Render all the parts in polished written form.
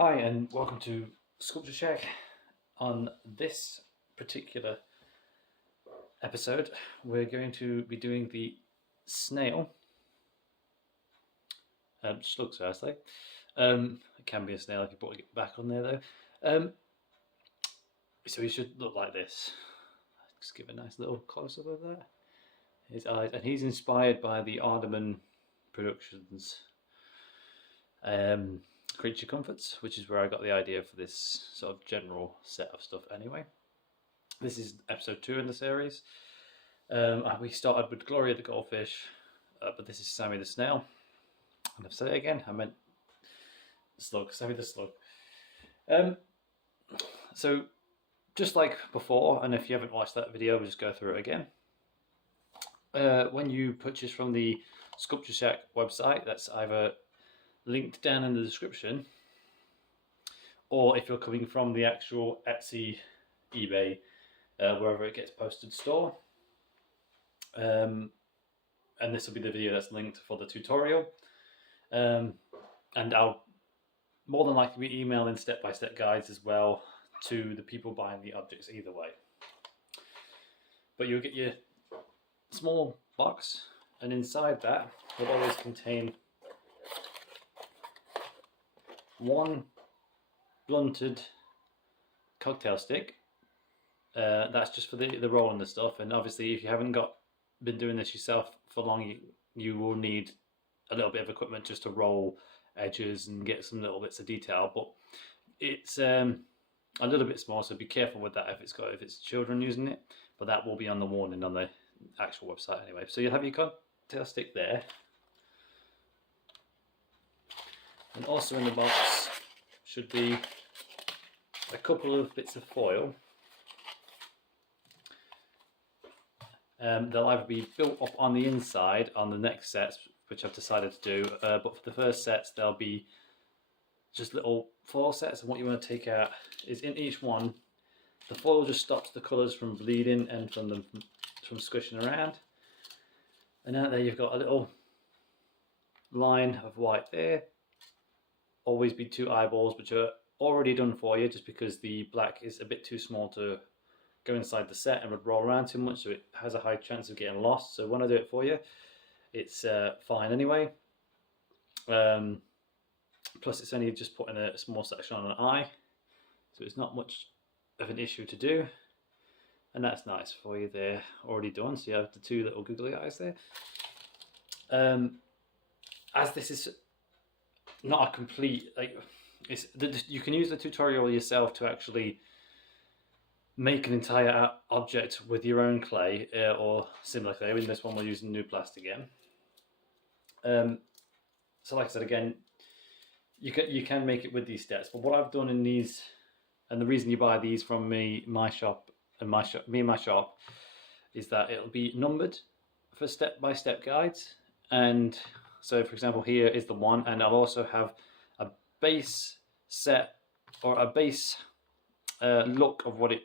Hi and welcome to Sculpture Shack. On this particular episode we're going to be doing the snail. Slug, so I say. It can be a snail if you put it back on there though. So he should look like this. Just give a nice little close-up of that. His eyes, and he's inspired by the Ardaman Productions Creature Comforts, which is where I got the idea for this sort of general set of stuff anyway. This is episode 2 in the series. We started with Gloria the Goldfish, but this is Sammy the Snail. And I've said it again, I meant Slug, Sammy the Slug. So, just like before, and if you haven't watched that video, we'll just go through it again. When you purchase from the Sculpture Shack website, that's either linked down in the description, or if you're coming from the actual Etsy, eBay, wherever it gets posted store, and this will be the video that's linked for the tutorial, and I'll more than likely be emailing step-by-step guides as well to the people buying the objects either way. But you'll get your small box, and inside that will always contain one blunted cocktail stick. That's just for the rolling the stuff, and obviously if you haven't been doing this yourself for long, you will need a little bit of equipment just to roll edges and get some little bits of detail, but it's a little bit small, so be careful with that if it's children using it, but that will be on the warning on the actual website anyway. So you'll have your cocktail stick there. And also in the box should be a couple of bits of foil. They'll either be built up on the inside on the next sets, which I've decided to do, but for the first sets there'll be just little foil sets, and what you want to take out is in each one, the foil just stops the colours from bleeding and from squishing around. And out there you've got a little line of white there. Always be 2 eyeballs, which are already done for you, just because the black is a bit too small to go inside the set and would roll around too much, so it has a high chance of getting lost. So when I do it for you, it's fine anyway. Plus it's only just putting a small section on an eye, so it's not much of an issue to do. And that's nice for you there, already done. So you have the 2 little googly eyes there. As this is not a complete, you can use the tutorial yourself to actually make an entire object with your own clay or similar clay. In this one we're using Nuplast again. So like I said again, you can make it with these steps, but what I've done in these, and the reason you buy these from me and my shop, is that it'll be numbered for step-by-step guides. And so for example here is the one, and I'll also have a base set or a base look of what it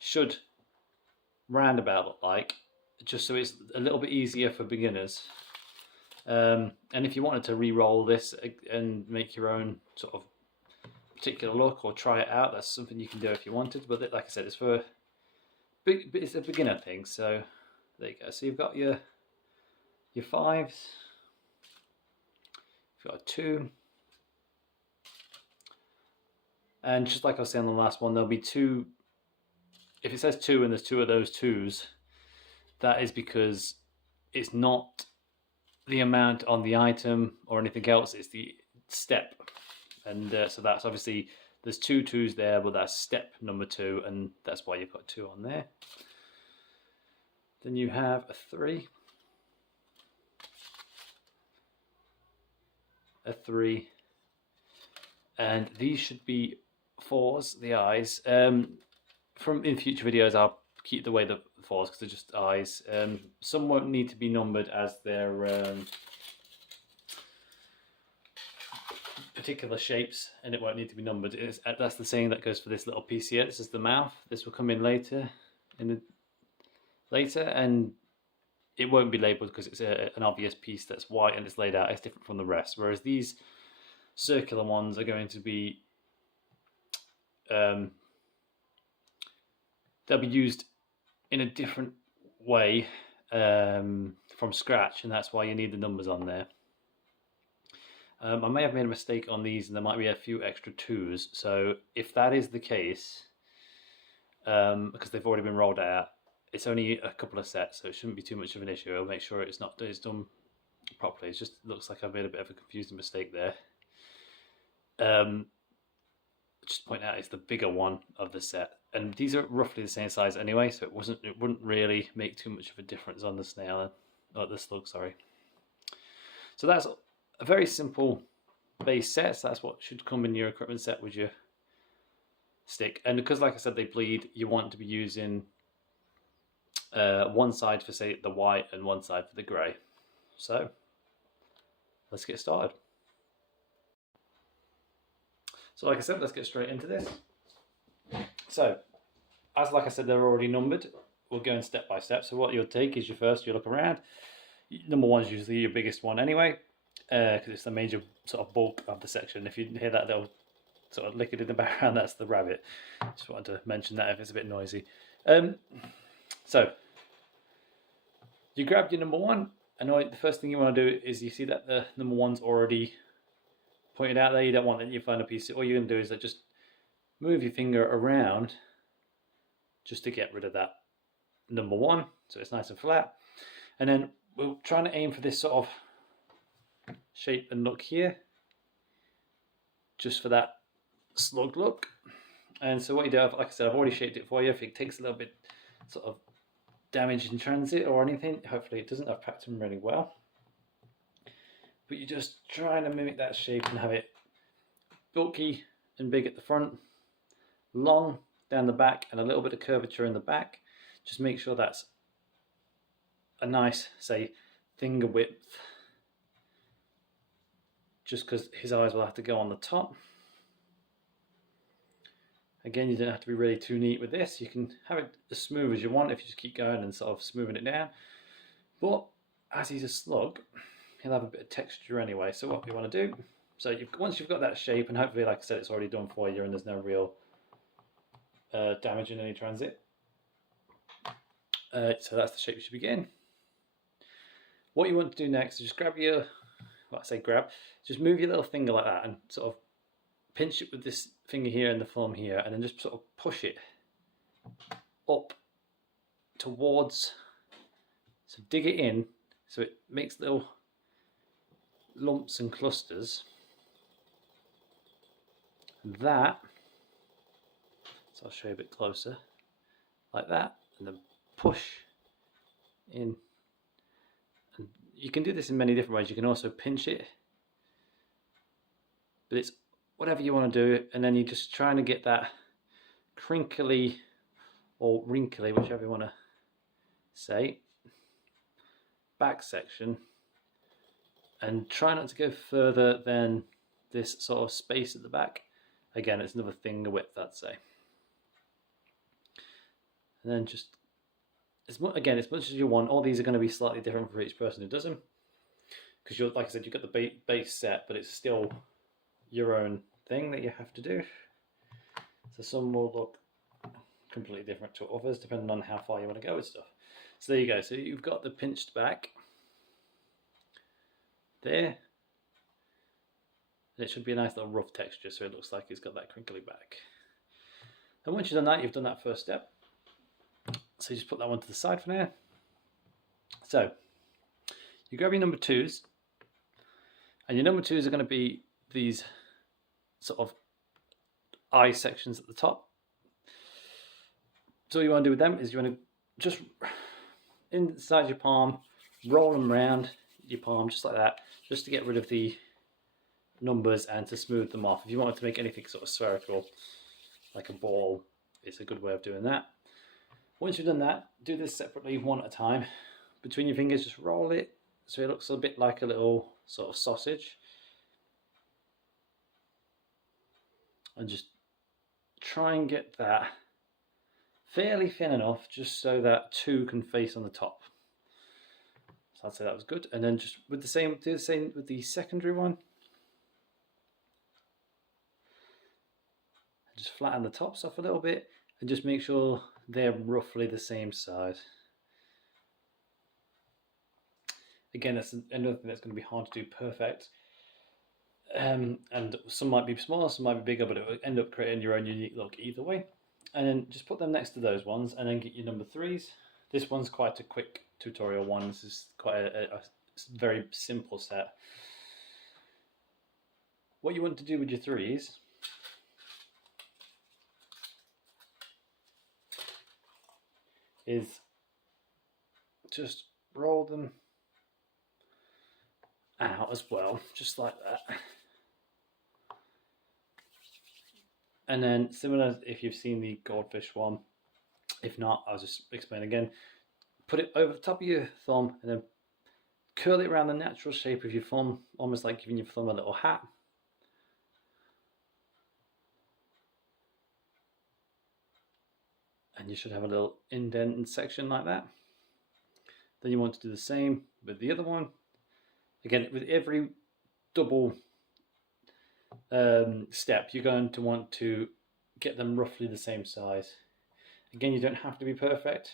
should roundabout look like, just so it's a little bit easier for beginners. And if you wanted to re-roll this and make your own sort of particular look or try it out, that's something you can do if you wanted, but like I said, it's a beginner thing. So there you go. So you've got your 5s, you've got a 2, and just like I was saying on the last one, there'll be 2. If it says 2 and there's 2 of those 2s, that is because it's not the amount on the item or anything else, it's the step. And so that's obviously, there's 2 2s there, but that's step number 2, and that's why you've got 2 on there. Then you have a 3, a 3, and these should be 4s, the eyes. From in future videos I'll keep the way the 4s because they're just eyes. Some won't need to be numbered as they're particular shapes, and it won't need to be numbered. That's the saying that goes for this little piece here. This is the mouth. This will come in later, and it won't be labelled because it's an obvious piece that's white and it's laid out. It's different from the rest. Whereas these circular ones are going to be they'll be used in a different way from scratch, and that's why you need the numbers on there. I may have made a mistake on these, and there might be a few extra 2s. So if that is the case, because they've already been rolled out, it's only a couple of sets, so it shouldn't be too much of an issue. I'll make sure it's done properly. It just looks like I've made a bit of a confusing mistake there. Just point out it's the bigger one of the set, and these are roughly the same size anyway, so it wouldn't really make too much of a difference on the snail, or the slug, sorry. So that's a very simple base set. So that's what should come in your equipment set with your stick. And because, like I said, they bleed, you want to be using one side for, say, the white and one side for the grey. So let's get started. So like I said, let's get straight into this. So, like I said, they're already numbered. We'll go in step by step. So what you'll take is you look around. Number 1 is usually your biggest one anyway, because it's the major sort of bulk of the section. If you hear that little sort of liquid in the background, that's the rabbit. Just wanted to mention that if it's a bit noisy. So, you grab your number 1, and the first thing you want to do is you see that the number 1's already pointed out there. You don't want that you find a piece. All you're going to do is just move your finger around just to get rid of that number 1, so it's nice and flat. And then we're trying to aim for this sort of shape and look here, just for that slug look. And so what you do, like I said, I've already shaped it for you. If it takes a little bit sort of damage in transit or anything, hopefully it doesn't. I've packed them really well. But you're just trying to mimic that shape and have it bulky and big at the front, long down the back, and a little bit of curvature in the back. Just make sure that's a nice, say, finger width, just because his eyes will have to go on the top. Again, you don't have to be really too neat with this. You can have it as smooth as you want if you just keep going and sort of smoothing it down. But as he's a slug, he'll have a bit of texture anyway. So what you want to do, so once you've got that shape, and hopefully, like I said, it's already done for you and there's no real damage in any transit. So that's the shape you should be getting. What you want to do next is just grab your, just move your little finger like that and sort of pinch it with this finger here and the thumb here, and then just sort of push it up towards, so dig it in so it makes little lumps and clusters. And that, so I'll show you a bit closer, like that, and then push in. And you can do this in many different ways. You can also pinch it, but it's whatever you want to do, and then you're just trying to get that crinkly or wrinkly, whichever you want to say, back section, and try not to go further than this sort of space at the back. Again, it's another finger width, I'd say. And then just, as much as you want. All these are going to be slightly different for each person who does them, because you're, like I said, you've got the base set, but it's still your own thing that you have to do. So some will look completely different to others depending on how far you want to go with stuff. So there you go. So you've got the pinched back there, and it should be a nice little rough texture, so it looks like it's got that crinkly back. And once you've done that, you've done that first step. So you just put that one to the side for now. So you grab your number 2s, and your number 2s are going to be these sort of eye sections at the top. So what you want to do with them is you want to just inside your palm, roll them around your palm just like that, just to get rid of the numbers and to smooth them off. If you wanted to make anything sort of spherical, like a ball, it's a good way of doing that. Once you've done that, do this separately, one at a time. Between your fingers, just roll it so it looks a bit like a little sort of sausage. And just try and get that fairly thin enough just so that 2 can face on the top. So I'd say that was good. And then just with the same, do the same with the secondary one. just flatten the tops off a little bit and just make sure they're roughly the same size. Again, that's another thing that's going to be hard to do perfect. And some might be smaller, some might be bigger, but it will end up creating your own unique look either way. And then just put them next to those ones and then get your number 3s. This one's quite a quick tutorial one. This is quite a very simple set. What you want to do with your 3s is just roll them out as well, just like that. And then similar if you've seen the goldfish one. If not, I'll just explain again. Put it over the top of your thumb and then curl it around the natural shape of your thumb, almost like giving your thumb a little hat. And you should have a little indented section like that. Then you want to do the same with the other one. Again, with every double step, you're going to want to get them roughly the same size. Again, you don't have to be perfect,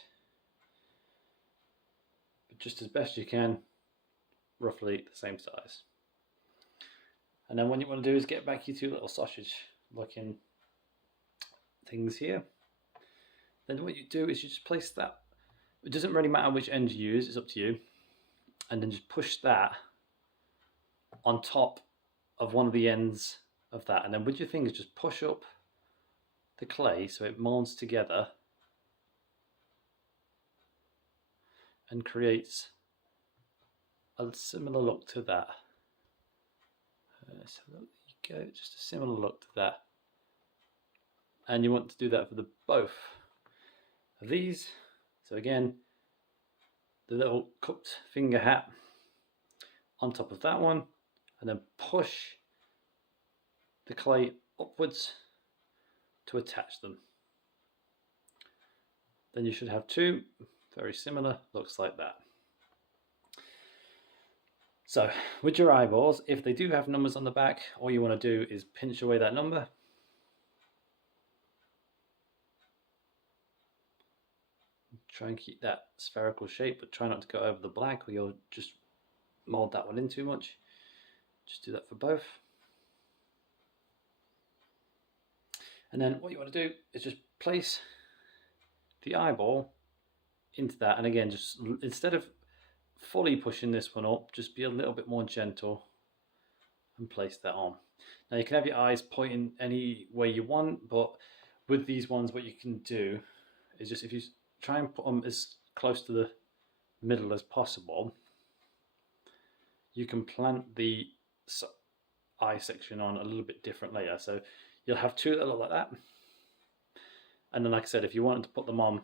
but just as best you can, roughly the same size. And then what you want to do is get back your 2 little sausage looking things here. Then what you do is you just place that, it doesn't really matter which end you use, it's up to you, and then just push that on top of one of the ends of that, and then with your fingers just push up the clay so it molds together and creates a similar look to that. So there you go, just a similar look to that. And you want to do that for the both of these. So again, the little cupped finger hat on top of that one, and then push the clay upwards to attach them. Then you should have 2 very similar looks like that. So with your eyeballs, if they do have numbers on the back, all you want to do is pinch away that number. Try and keep that spherical shape, but try not to go over the black or you'll just mold that one in too much. Just do that for both. And then what you want to do is just place the eyeball into that, and again, just instead of fully pushing this one up, just be a little bit more gentle and place that on. Now you can have your eyes pointing any way you want, but with these ones what you can do is just, if you try and put them as close to the middle as possible, you can plant the eye section on a little bit different later. So you'll have 2 that look like that, and then like I said, if you wanted to put them on,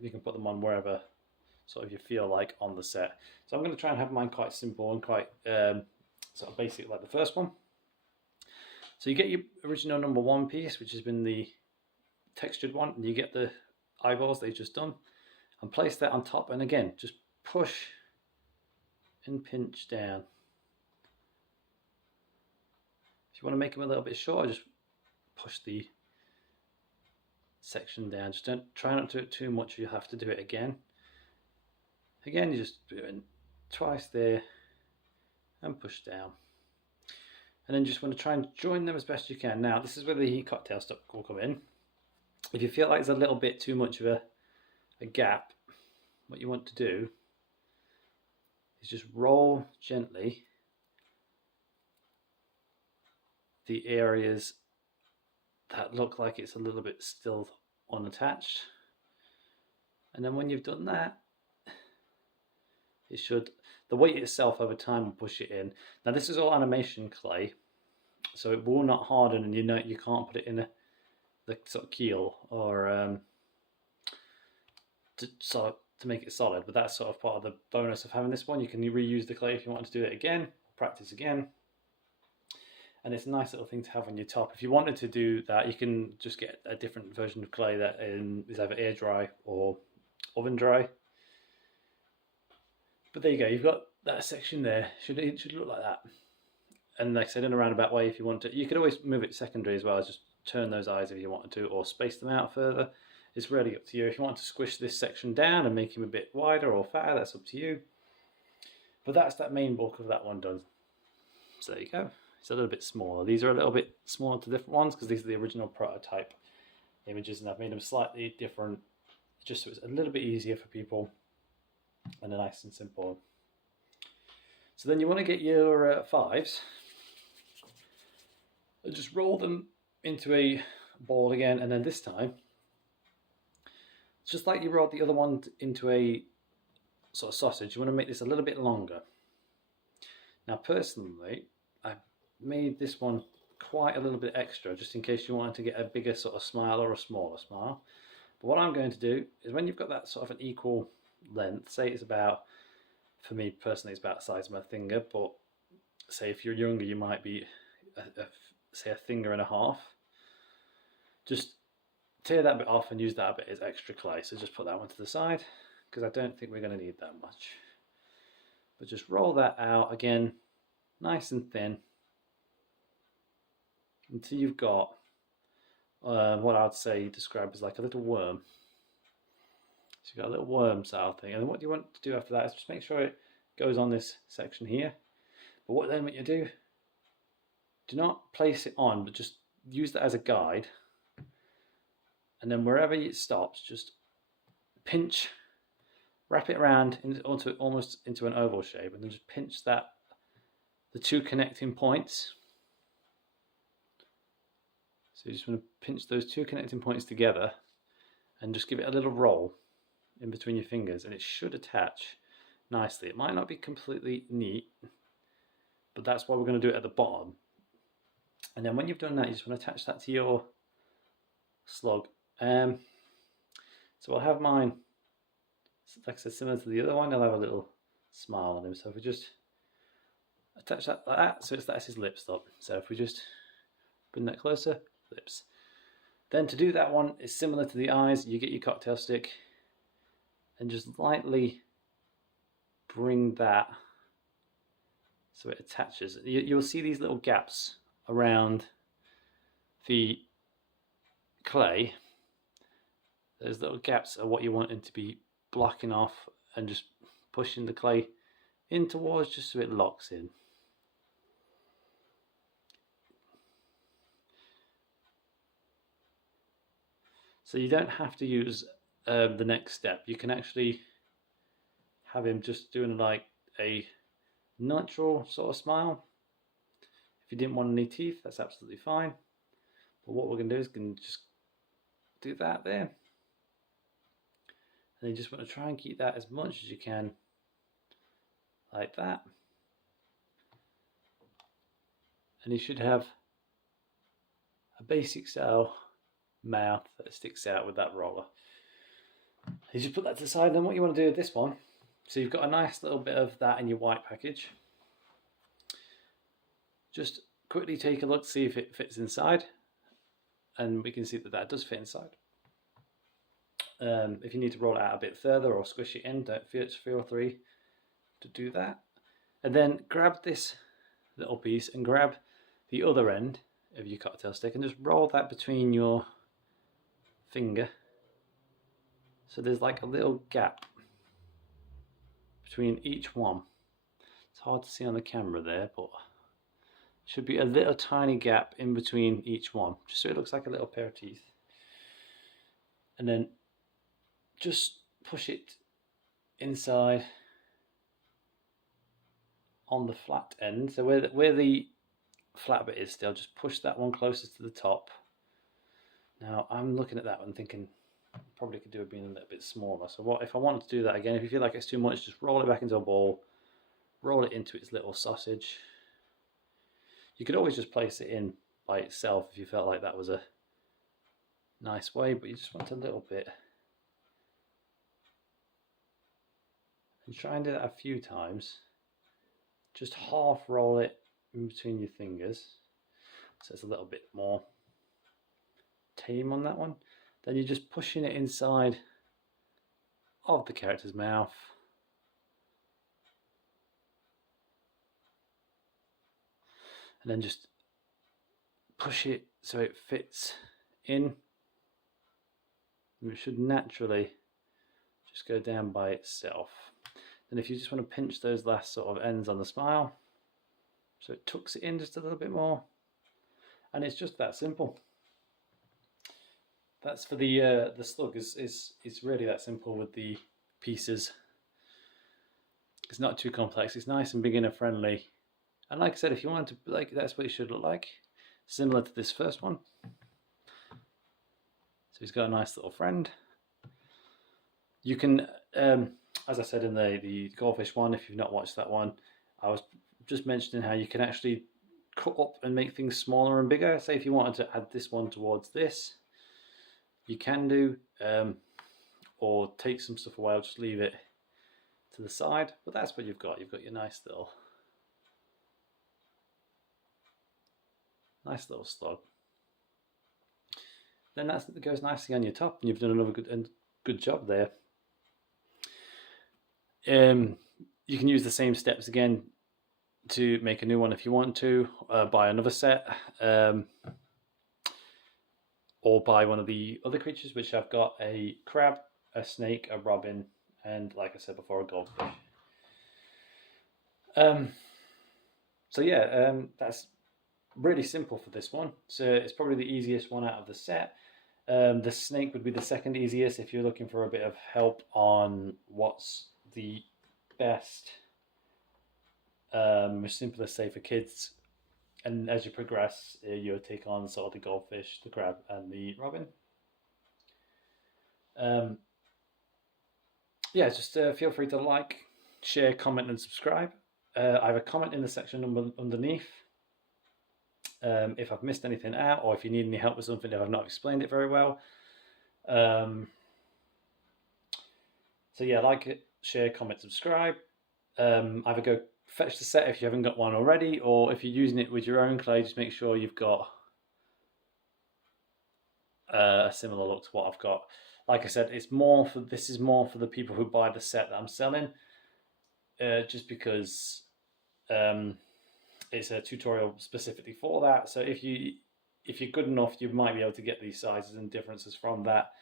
you can put them on wherever sort of you feel like on the set. So I'm going to try and have mine quite simple and quite sort of basic like the first one. So you get your original number 1 piece, which has been the textured one, and you get the eyeballs they've just done, and place that on top, and again just push and pinch down. If you want to make them a little bit shorter, just push the section down. Just don't try not to do it too much, you have to do it again. Again, you just do it twice there and push down. And then just want to try and join them as best you can. Now this is where the cocktail stuff will come in. If you feel like there's a little bit too much of a gap, what you want to do is just roll gently the areas that look like it's a little bit still unattached. And then when you've done that, it should, the weight itself over time will push it in. Now this is all animation clay, so it will not harden, and you know you can't put it in the sort of keel or to make it solid, but that's sort of part of the bonus of having this one. You can reuse the clay if you want to do it again, practice again, and it's a nice little thing to have on your top. If you wanted to do that, you can just get a different version of clay that is either air dry or oven dry. But there you go, you've got that section there. It should look like that. And like I said, in a roundabout way, if you want to, you could always move it secondary as well, just turn those eyes if you wanted to, or space them out further. It's really up to you. If you want to squish this section down and make him a bit wider or fatter, that's up to you. But that's that main bulk of that one done. So there you go. It's a little bit smaller. These are a little bit smaller to different ones because these are the original prototype images, and I've made them slightly different just so it's a little bit easier for people and they're nice and simple. So then you want to get your fives and just roll them into a ball again, and then this time, just like you rolled the other one into a sort of sausage, you want to make this a little bit longer. Now personally, I made this one quite a little bit extra just in case you wanted to get a bigger sort of smile or a smaller smile. But what I'm going to do is, when you've got that sort of an equal length, say it's about, for me personally it's about the size of my finger, but say if you're younger you might be say a finger and a half, just tear that bit off and use that bit as extra clay. So just put that one to the side because I don't think we're going to need that much. But just roll that out again, nice and thin, until you've got what I'd say describe as like a little worm. So you've got a little worm style thing, and then what you want to do after that is just make sure it goes on this section here. But what you do not place it on, but just use that as a guide, and then wherever it stops, just pinch, wrap it around onto almost into an oval shape, and then just pinch that, the two connecting points. So you just want to pinch those two connecting points together and just give it a little roll in between your fingers, and it should attach nicely. It might not be completely neat, but that's why we're going to do it at the bottom. And then when you've done that, you just want to attach that to your slug. So I'll have mine, like I said, similar to the other one. I'll have a little smile on him. So if we just attach that like that, so that's his lip stop. So if we just bring that closer, lips. Then to do that one, it's similar to the eyes. You get your cocktail stick and just lightly bring that so it attaches. You'll see these little gaps around the clay. Those little gaps are what you want it to be blocking off, and just pushing the clay in towards just so it locks in. So you don't have to use the next step. You can actually have him just doing like a natural sort of smile. If you didn't want any teeth, that's absolutely fine. But what we're going to do is just do that there. And you just want to try and keep that as much as you can like that. And you should have a basic style mouth that sticks out with that roller. You just put that to the side. Then what you want to do with this one, so you've got a nice little bit of that in your white package. Just quickly take a look, see if it fits inside, and we can see that that does fit inside. If you need to roll it out a bit further or squish it in, don't feel free to do that. And then grab this little piece and grab the other end of your cocktail stick and just roll that between your finger. So there's like a little gap between each one. It's hard to see on the camera there, but should be a little tiny gap in between each one, just so it looks like a little pair of teeth. And then just push it inside on the flat end. So where the flat bit is still, just push that one closest to the top. Now I'm looking at that one thinking probably could do it being a little bit smaller. So what if I wanted to do that again? If you feel like it's too much, just roll it back into a ball, roll it into its little sausage. You could always just place it in by itself if you felt like that was a nice way, but you just want a little bit. And try and do that a few times. Just half roll it in between your fingers, so it's a little bit more tame on that one. Then you're just pushing it inside of the character's mouth. and then just push it so it fits in. And it should naturally just go down by itself. Then if you just want to pinch those last sort of ends on the smile, so it tucks it in just a little bit more, and it's just that simple. That's for the slug. Is really that simple with the pieces. It's not too complex. It's nice and beginner friendly, and like I said, if you want to, like, that's what it should look like, similar to this first one. So he's got a nice little friend. You can, as I said in the goldfish one, if you've not watched that one, I was just mentioning how you can actually cut up and make things smaller and bigger. Say if you wanted to add this one towards this, you can do, or take some stuff away, or just leave it to the side. But that's what you've got. You've got your nice little slug. Then that goes nicely on your top, and you've done another good job there. You can use the same steps again to make a new one if you want to, buy another set, or buy one of the other creatures, which I've got a crab, a snake, a robin, and like I said before, a goldfish. So yeah, that's really simple for this one. So it's probably the easiest one out of the set. The snake would be the second easiest if you're looking for a bit of help on what's the best, simplest, say, for kids. And as you progress, you'll take on sort of the goldfish, the crab, and the robin. Yeah, just feel free to like, share, comment, and subscribe. I have a comment in the section underneath. If I've missed anything out, or if you need any help with something, if I've not explained it very well. So yeah, like it, share, comment, subscribe. Either go fetch the set if you haven't got one already, or if you're using it with your own clay, just make sure you've got a similar look to what I've got. Like I said, this is more for the people who buy the set that I'm selling, just because it's a tutorial specifically for that. So if you're good enough, you might be able to get these sizes and differences from that,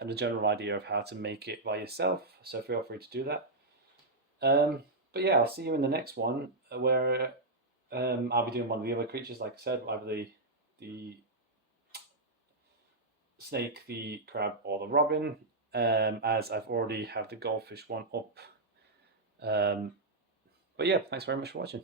and a general idea of how to make it by yourself. So feel free to do that. But yeah, I'll see you in the next one, where I'll be doing one of the other creatures, like I said, either the snake, the crab, or the robin, as I've already have the goldfish one up. But yeah, thanks very much for watching.